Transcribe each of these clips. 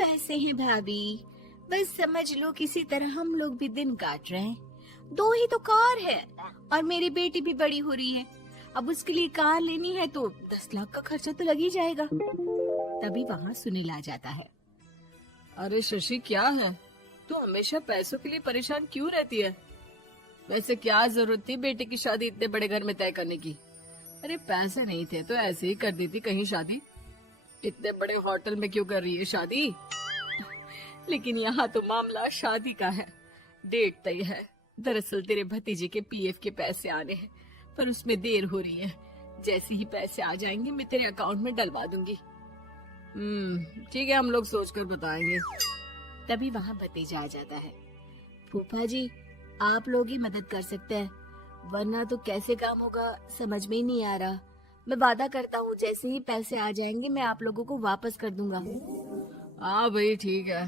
पैसे हैं भाभी, बस समझ लो किसी तरह हम लोग भी दिन काट रहे हैं। 2 ही तो कार है और मेरी बेटी भी बड़ी हो रही है। अब उसके लिए कार लेनी है तो 10 लाख का खर्चा तो लग ही जाएगा। तभी वहाँ सुनील आ जाता है। अरे शशि, क्या है? तू हमेशा पैसों के लिए परेशान क्यों रहती है? वैसे क्या जरूरत थी बेटे की शादी इतने बड़े घर में तय करने की? अरे पैसे नहीं थे तो ऐसे ही कर देती कहीं शादी। इतने बड़े होटल में क्यों कर रही है शादी? लेकिन यहाँ तो मामला शादी का है, डेट तय है। दरअसल तेरे भतीजे के पीएफ के पैसे आने हैं, पर उसमें देर हो रही है। जैसे ही पैसे आ जाएंगे मैं तेरे अकाउंट में डलवा दूंगी। ठीक है, हम लोग सोचकर बताएंगे। तभी वहाँ भतीजा आ जाता है। फूफा जी, आप लोग ही मदद कर सकते हैं, वरना तो कैसे काम होगा समझ में ही नहीं आ रहा। मैं वादा करता हूँ जैसे ही पैसे आ जाएंगे मैं आप लोगों को वापस कर दूंगा। हाँ भाई ठीक है।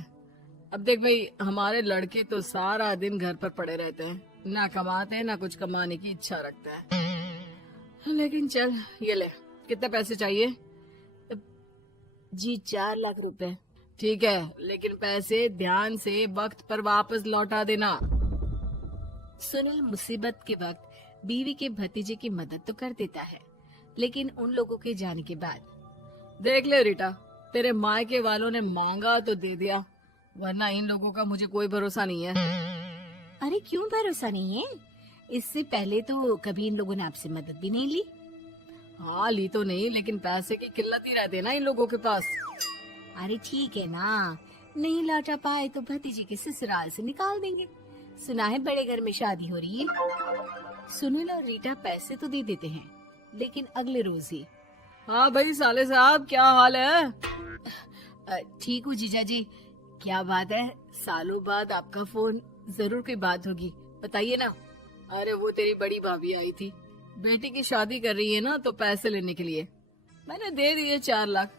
अब देख भाई, हमारे लड़के तो सारा दिन घर पर पड़े रहते हैं, ना कमाते हैं ना कुछ कमाने की इच्छा रखते हैं। लेकिन चल ये ले, कितने पैसे चाहिए? जी 4 लाख रुपए। ठीक है, लेकिन पैसे ध्यान से वक्त पर वापस लौटा देना। सुनील मुसीबत के वक्त बीवी के भतीजे की मदद तो कर देता है, लेकिन उन लोगों के जाने के बाद देख ले रीटा, तेरे मायके वालों ने मांगा तो दे दिया, वरना इन लोगों का मुझे कोई भरोसा नहीं है। अरे क्यों भरोसा नहीं है? इससे पहले तो कभी इन लोगों ने आपसे मदद भी नहीं ली। हाँ ली तो नहीं, लेकिन पैसे की किल्लत ही रहती है ना इन लोगों के पास। अरे ठीक है ना, नहीं लौटा पाए तो भतीजे के ससुराल से निकाल देंगे। सुना है बड़े घर में शादी हो रही है। सुनील और रीटा पैसे तो दे देते हैं, लेकिन अगले रोज ही। हाँ भाई साले साहब, क्या हाल है? ठीक हूँ जीजा जी। क्या बात है, सालों बाद आपका फोन, जरूर कोई बात होगी, बताइए ना। अरे वो तेरी बड़ी भाभी आई थी, बेटी की शादी कर रही है ना, तो पैसे लेने के लिए मैंने दे दिए 4 लाख।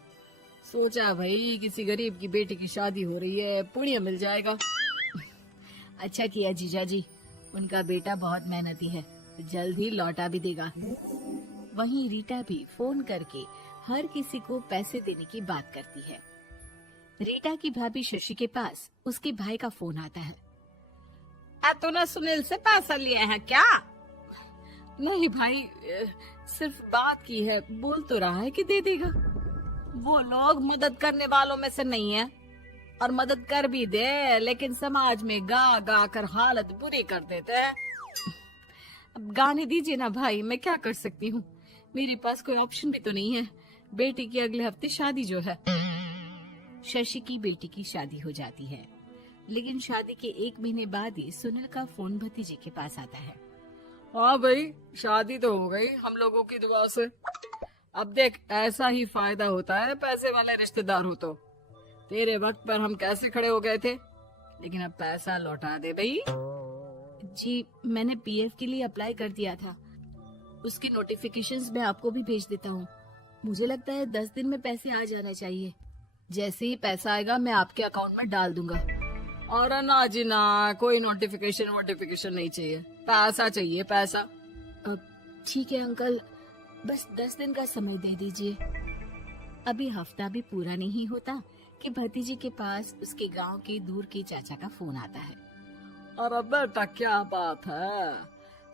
सोचा भाई किसी गरीब की बेटी की शादी हो रही है, पुण्य मिल जाएगा। अच्छा किया जीजा जी, उनका बेटा बहुत मेहनती है, जल्द ही लौटा भी देगा। वहीं रीटा भी फोन करके हर किसी को पैसे देने की बात करती है। रीटा की भाभी शशि के पास उसके भाई का फोन आता है। तूने सुनील से पैसा लिए हैं क्या? नहीं भाई, सिर्फ बात की है, बोल तो रहा है कि दे देगा। वो लोग मदद करने वालों में से नहीं है, और मदद कर भी दे लेकिन समाज में गा गा कर हालत बुरी कर देते हैं। अब गाने दीजिए ना भाई, मैं क्या कर सकती हूँ, मेरे पास कोई ऑप्शन भी तो नहीं है। बेटी की अगले हफ्ते शादी जो है। शशि की बेटी की शादी हो जाती है, लेकिन शादी के 1 महीने बाद ही सुनील का फोन भतीजे के पास आता है। हाँ भाई, शादी तो हो गई हम लोगों की दुआ से। अब देख, ऐसा ही फायदा होता है पैसे वाले रिश्तेदार हो तो। तेरे वक्त पर हम कैसे खड़े हो गए थे, लेकिन अब पैसा लौटा दे भाई। जी मैंने पीएफ के लिए अप्लाई कर दिया था, उसकी नोटिफिकेशंस मैं आपको भी भेज देता हूँ। मुझे लगता है 10 दिन में पैसे आ जाना चाहिए। जैसे ही पैसा आएगा मैं आपके अकाउंट में डाल दूंगा। और ना जी ना, कोई नोटिफिकेशन नहीं चाहिए, पैसा चाहिए पैसा। अब ठीक है अंकल, बस 10 दिन का समय दे दीजिए। अभी हफ्ता भी पूरा नहीं होता कि भतीजी के पास उसके गांव के दूर के चाचा का फोन आता है। अरे बेटा क्या बात है,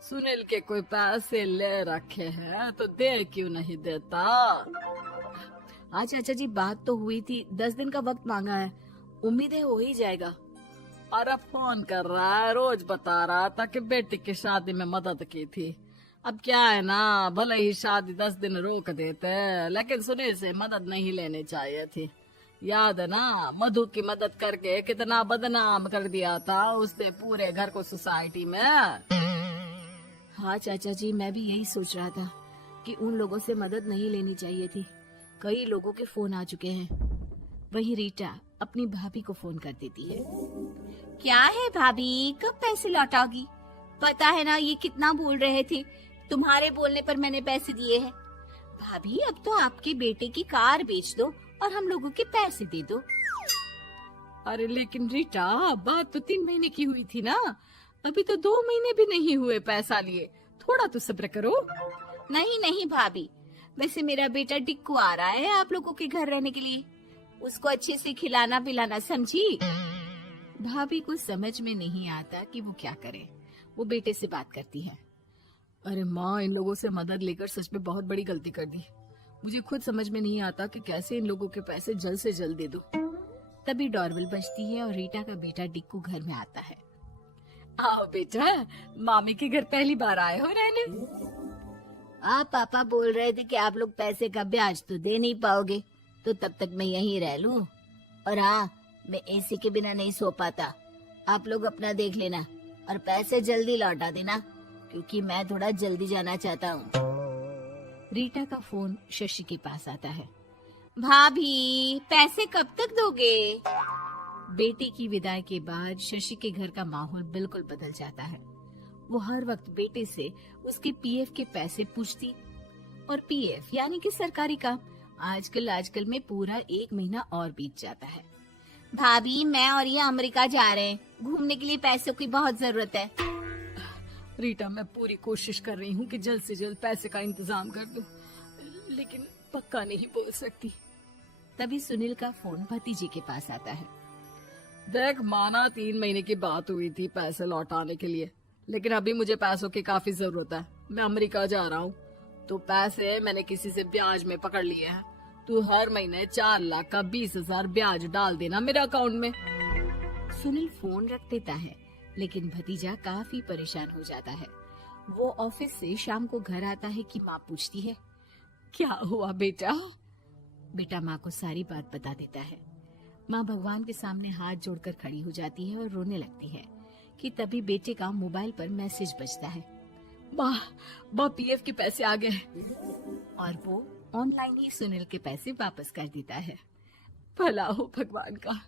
सुनील के कोई पैसे ले रखे हैं तो दे क्यों नहीं देता? हाँ चाचा जी, बात तो हुई थी, 10 दिन का वक्त मांगा है, उम्मीद है हो ही जाएगा। अरे फोन कर रहा है, रोज बता रहा था कि बेटी की शादी में मदद की थी। अब क्या है ना, भले ही शादी 10 दिन रोक देते, लेकिन सुनील से मदद नहीं लेनी चाहिए थी। याद है ना, मधु की मदद करके कितना बदनाम कर दिया था उसने पूरे घर को सोसाइटी में। हाँ चाचा जी, मैं भी यही सोच रहा था कि उन लोगों से मदद नहीं लेनी चाहिए थी। कई लोगों के फोन आ चुके हैं। वहीं रीटा अपनी भाभी को फोन कर देती है। क्या है भाभी, कब पैसे लौटाओगी? पता है ना ये कितना बोल रहे थे, तुम्हारे बोलने पर मैंने पैसे दिए हैं। भाभी अब तो आपके बेटे की कार बेच दो और हम लोगों के पैसे दे दो। अरे लेकिन रीटा, बात तो 3 महीने की हुई थी ना, अभी तो 2 महीने भी नहीं हुए पैसा लिए, थोड़ा तो सब्र करो। नहीं नहीं भाभी, वैसे मेरा बेटा टिक्कू आ रहा है आप लोगों के घर रहने के लिए, उसको अच्छे से खिलाना पिलाना, समझी? भाभी को समझ में नहीं आता कि वो क्या करे। वो बेटे से बात करती है। अरे माँ, इन लोगों से मदद लेकर सच में बहुत बड़ी गलती कर दी। मुझे खुद समझ में नहीं आता कि कैसे इन लोगों के पैसे जल्द से जल्द दे दूं। तभी डोरबेल बजती है और रीटा का बेटा डिक्कू घर में आता है। आओ बेटा, मामी के घर पहली बार आए हो रहने? आप पापा बोल रहे थे कि आप लोग पैसे का ब्याज तो दे नहीं पाओगे, तो तब तक मैं यहीं रह लूं। और हाँ, मैं एसी के बिना नहीं सो पाता। आप लोग अपना देख लेना और पैसे जल्दी लौटा देना, क्योंकि मैं थोड़ा जल्दी जाना चाहता हूँ। रीटा का फोन शशि के पास आता है। भाभी, पैसे कब तक दोगे? बेटे की विदाई के बाद शशि के घर का माहौल बिल्कुल बदल जाता है। वो हर वक्त बेटे से उसके पीएफ के पैसे पूछती, और पीएफ यानी कि सरकारी काम। आजकल में पूरा 1 महीना और बीत जाता है। भाभी, मैं और ये अमेरिका जा रहे हैं। घूमने के लिए पैसों की बहुत जरूरत है। रीटा, मैं पूरी कोशिश कर रही हूँ कि जल्द से जल्द पैसे का इंतजाम कर दूं, लेकिन पक्का नहीं बोल सकती। तभी सुनील का फोन भतीजे के पास आता है। देख माना 3 महीने की बात हुई थी पैसे लौटाने के लिए, लेकिन अभी मुझे पैसों की काफी जरूरत है। मैं अमेरिका जा रहा हूँ, तो पैसे मैंने किसी से ब्याज में पकड़ लिए हैं। तू हर महीने 4 लाख का 20,000 ब्याज डाल देना मेरे अकाउंट में। सुनील फोन रख देता है, लेकिन भतीजा काफी परेशान हो जाता है। वो ऑफिस से शाम को घर आता है कि माँ पूछती है, क्या हुआ बेटा? बेटा माँ को सारी बात बता देता है। माँ भगवान के सामने हाथ जोड़कर खड़ी हो जाती है और रोने लगती है कि तभी बेटे का मोबाइल पर मैसेज बजता है। माँ, पीएफ के पैसे आ गए। और वो ऑनलाइन ही सुनील के पैसे वापस कर देता है। भला हो भगवान का।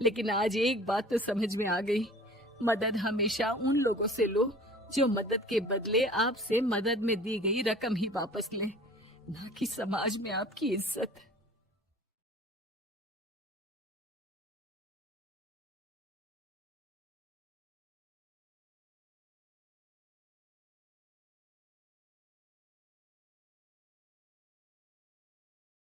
लेकिन आज एक बात तो समझ में आ गई, मदद हमेशा उन लोगों से लो जो मदद के बदले आपसे मदद में दी गई रकम ही वापस लें, ना कि समाज में आपकी इज्जत।